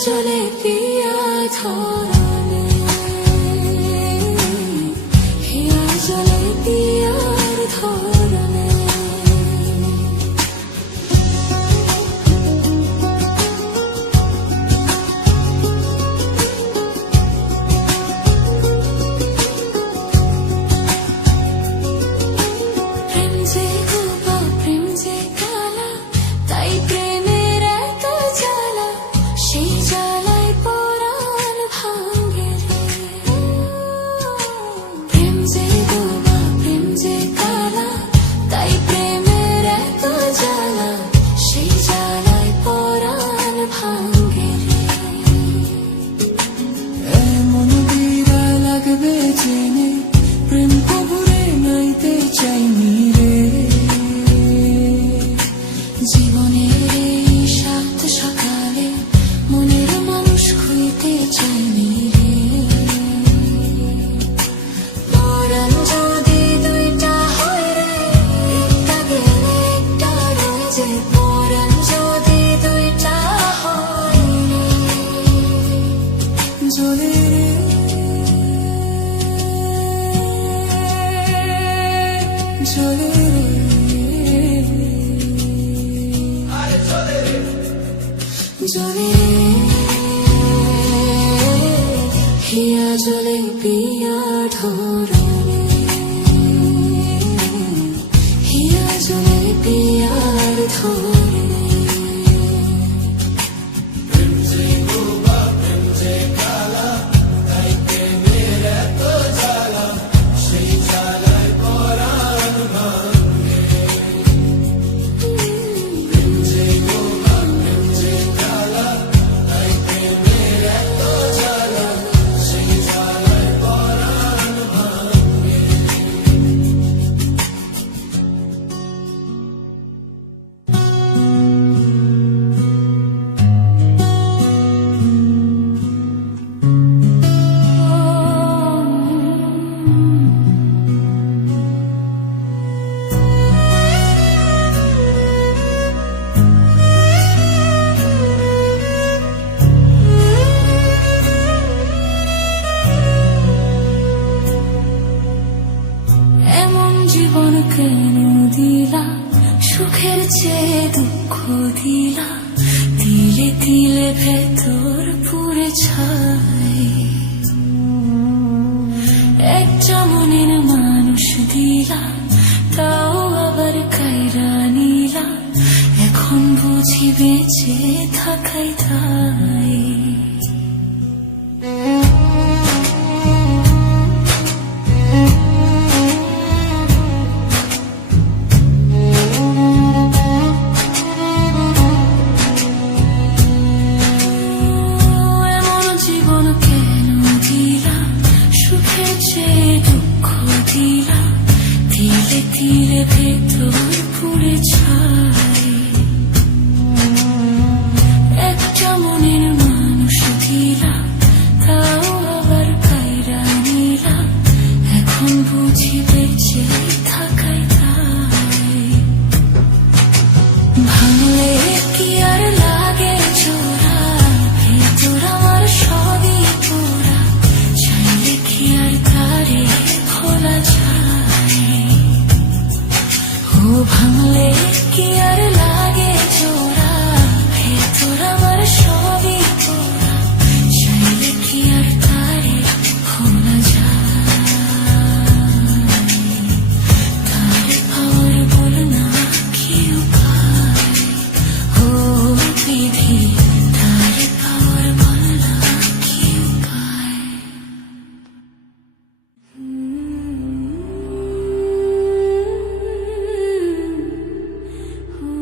চলে পিয়া ধরনে, হিয়া চলে পিয়ার ধরনে। প্রেম যে গোপা প্রেম যে কালা, তাই প্রেমের এত জ্বালা, সেই জ্বালায় পরাণ ভাঙে রে। প্রেম যে গোপা প্রেম যে কালা, তাই প্রেমের এত জ্বালা, সেই জ্বালায় পরাণ ভাঙে রে। এমন বিড়া লাগবে জেনে প্রেম কবরে নাইতে চাইনি রে। জীবনের এই সাত সকালে মনের মানুষ হইতে চাইনি রে। পরাণ যদি দুইটা হয় রে, একটা গেলে একটা রয়ে যায়। পরাণ যদি দুইটা হয় রে, জ্বলে রে, জ্বলে রে, জ্বলে হিয়া জ্বলে পিয়া ধরনে, হিয়া জ্বলে পিয়ার ধরনে। জীবন কেন দিলা, সুখের চেয়ে দুঃখ দিলা, তিলে তিলে ভেতর পুরে ছাই। একটা মনের মানুষ দিলা, তাও আবার কাইরা নিলা, এখন বুঝি বেঁচে থাকাই তাই। তিলে তিলে ভেতর পুরে ছাই। একটা মনের মানুষ দিলা, তাও আবার কাইরা নিলা, এখন বুঝি বেঁচে থাকাই তাই। ভাঙলে কি আর লাগে জোড়া, ভেতর আমার সবই পোড়া, চাইলে কি আর তারে খোলা যায়। ও ভাঙলে কি আর লাগে জোড়া, ভেতর আমার সবই পোড়া, চাইলে কি আর তারে খোলা যায়। তারে পাওয়ার বল না কি উপায়, ও বিধি তারে পাওয়ার বল না কি উপায়। Ooh.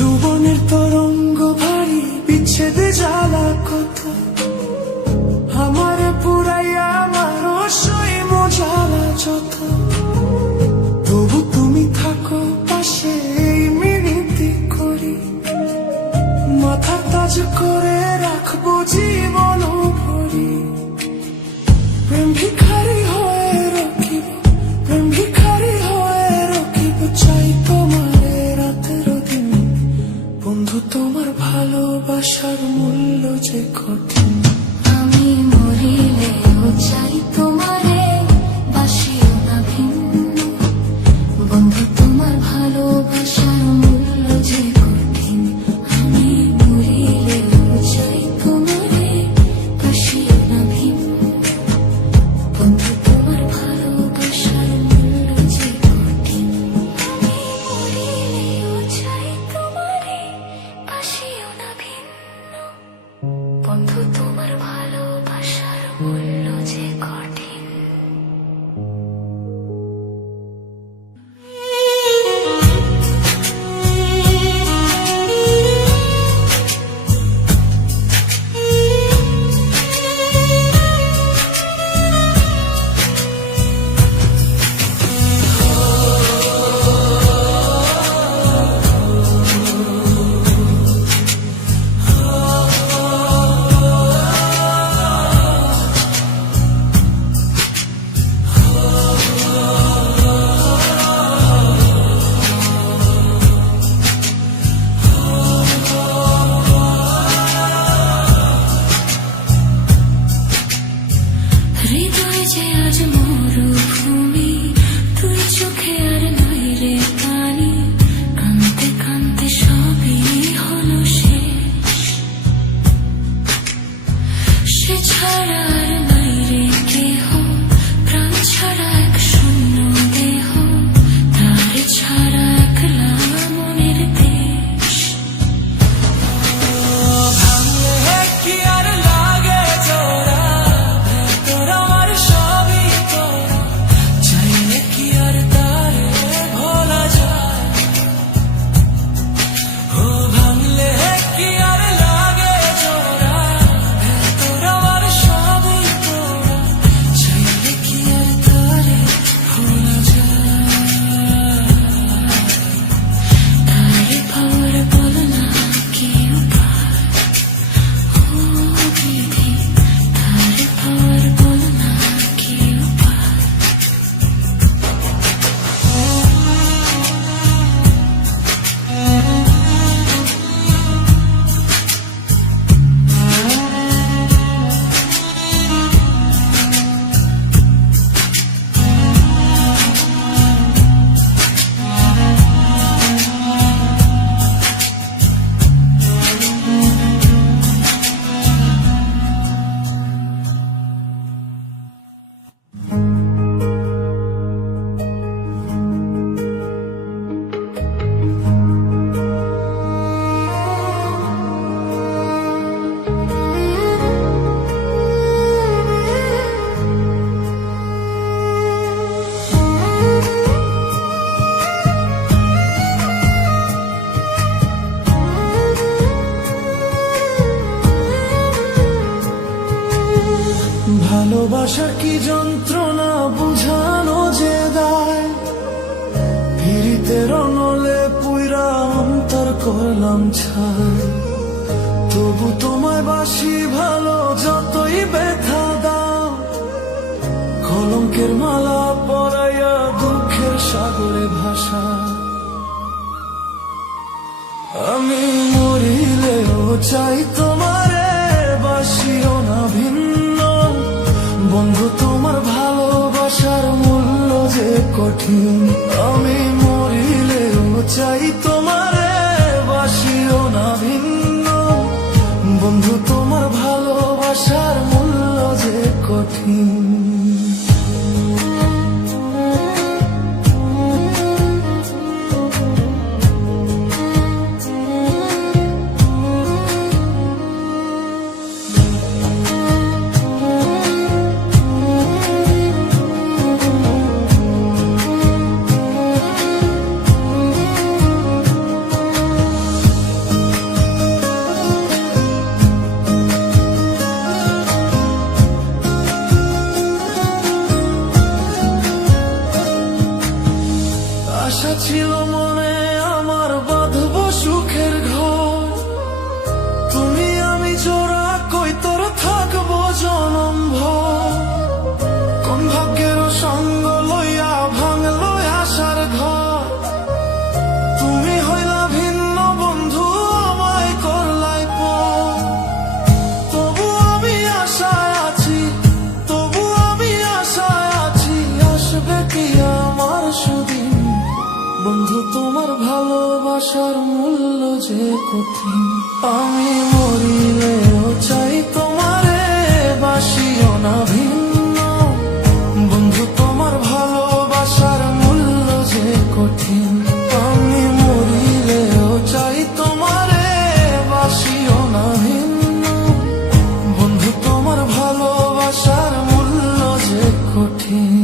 যৌবনের তরঙ্গ ভারী, বিচ্ছেদে জ্বালা কত, আমারে পুরাইয়া আমার সই মজালা যত। তবু তুমি থাকো পাশে, এই মিনতি করি, মাথা তাজ করে রাখবো জীবন ভরি। প্রেম ভিখারি হয়ে রকিব, প্রেম ভিখারি হয়ে রকিব, চাই তোমারে রাতের দিন। বন্ধু তোমার ভালোবাসার মূল্য যে কঠিন। আমি মরিলেও চাই তোমারে, বাসিও না ভিন্ন। বন্ধু তোমার ভালোবাসার মূল্য যে কঠিন। আমি মরিলেও চাই তোমারে, বাসিও না ভিন্ন। বন্ধু তোমার ভালোবাসার মূল্য যে কঠিন। আমি মরিলেও চাই তোমারে, বাসিও না ভিন্ন। বন্ধু তোমার ভালোবাসার মূল্য যে কঠিন। হৃদয় যে আজ মরুভূমি, তুই চোখে আর নাই রে পানি। কাঁদতে কাঁদতে সবই হলো শেষ, সে ছাড়া আর নাই রে কেহ, প্রাণ ছাড়া এক শূন্য দেহ, তার ছাড়া একলা মনের দেশ। ভাঙলে কি আর লাগে জোড়া, ভেতর আমার সবই তোরা, চাইলে কি আর তারে ভোলা যায়। ও ভাঙলে কি আর লাগে জোড়া, ভেতর আমার সবই তোরা, চাইলে কি আর তারে ভোলা যায়। তারে পাওয়ার বলো না কি উপায়, ও বিধি। তারে পাওয়ার বলো না কি উপায়। ভালোবাসার কি যন্ত্রণা বুঝানো যে দায়, পীড়িতের নলে পুইরা অন্তর করলাম ছাই। তবু তোমায় বাসি ভালো, যতই ব্যথা দাও, কলঙ্কের মালা পরাইয়া দুঃখের সাগরে ভাষা। আমি মরিলেও চাই তোমারে, বাসিও না ভিন্ন। বন্ধু তোমার ভালোবাসার মূল্য যে কঠিন। আমি মরিলেও চাই তোমারে, বাসিও না ভিন্ন। বন্ধু তোমার ভালোবাসার মূল্য যে কঠিন। ছিল মনে আমার বাঁধবো সুখের ঘর, তুমি আমি জোড়া কই তোর থাকবো জনম ভর। কোন ভাগ্যের সঙ্গ লইয়া ভাঙলো আশার ঘর, তুমি হইলা ভিন্ন বন্ধু আমায় করলাই পর। তবু আমি আশায় আছি, তবু আমি আশায় আছি, আসবে কি আমার সুদিন। বন্ধু তোমার ভালোবাসার মূল্য যে কঠিন, আমি মরিলেও চাই তোমারে বাসিও না ভিন্ন। বন্ধু তোমার ভালোবাসার মূল্য যে কঠিন, আমি মরিলেও চাই তোমারে বাসিও না ভিন্ন। বন্ধু তোমার ভালোবাসার মূল্য যে কঠিন।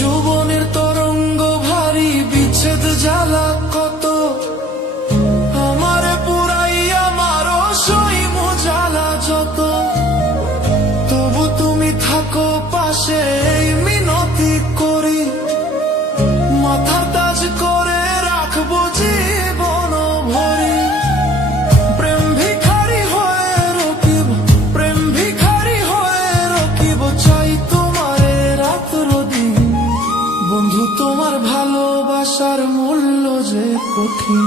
যৌবনের তরঙ্গ ভারী, বিচ্ছেদ জ্বালা কত, আমারে পুরাইয়া মারো সইমু জ্বালা যত। তবু তুমি থাকো পাশে এই মিনতি করি, মাথা তাজ করে রাখবো জীবন ভরি। প্রেম ভিখারি হয়ে রকিব, প্রেম ভিখারি হয়ে রকিব, চাই তোমারে রাত্র দিন। বন্ধু তোমার ভালোবাসার মূল্য যে কঠিন,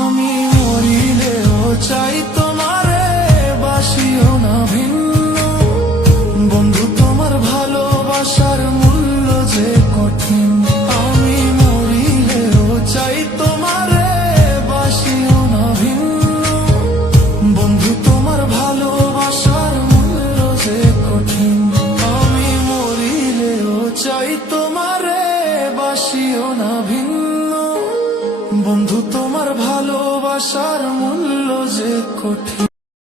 আমি মরিলেও চাই তোমারে বাসিও না ভিন্ন। বন্ধু তোমার ভালোবাসার মূল্য যে কঠিন, আমি মরিলেও চাই তোমারে বাসিও না ভিন্ন। বন্ধু তোমার ভালোবাসার মূল্য যে কঠিন, আমি মরিলেও চাই তোমারে বাসিও না ভিন্ন। বন্ধু তোমার ভালোবাসার মূল্য যে কঠিন।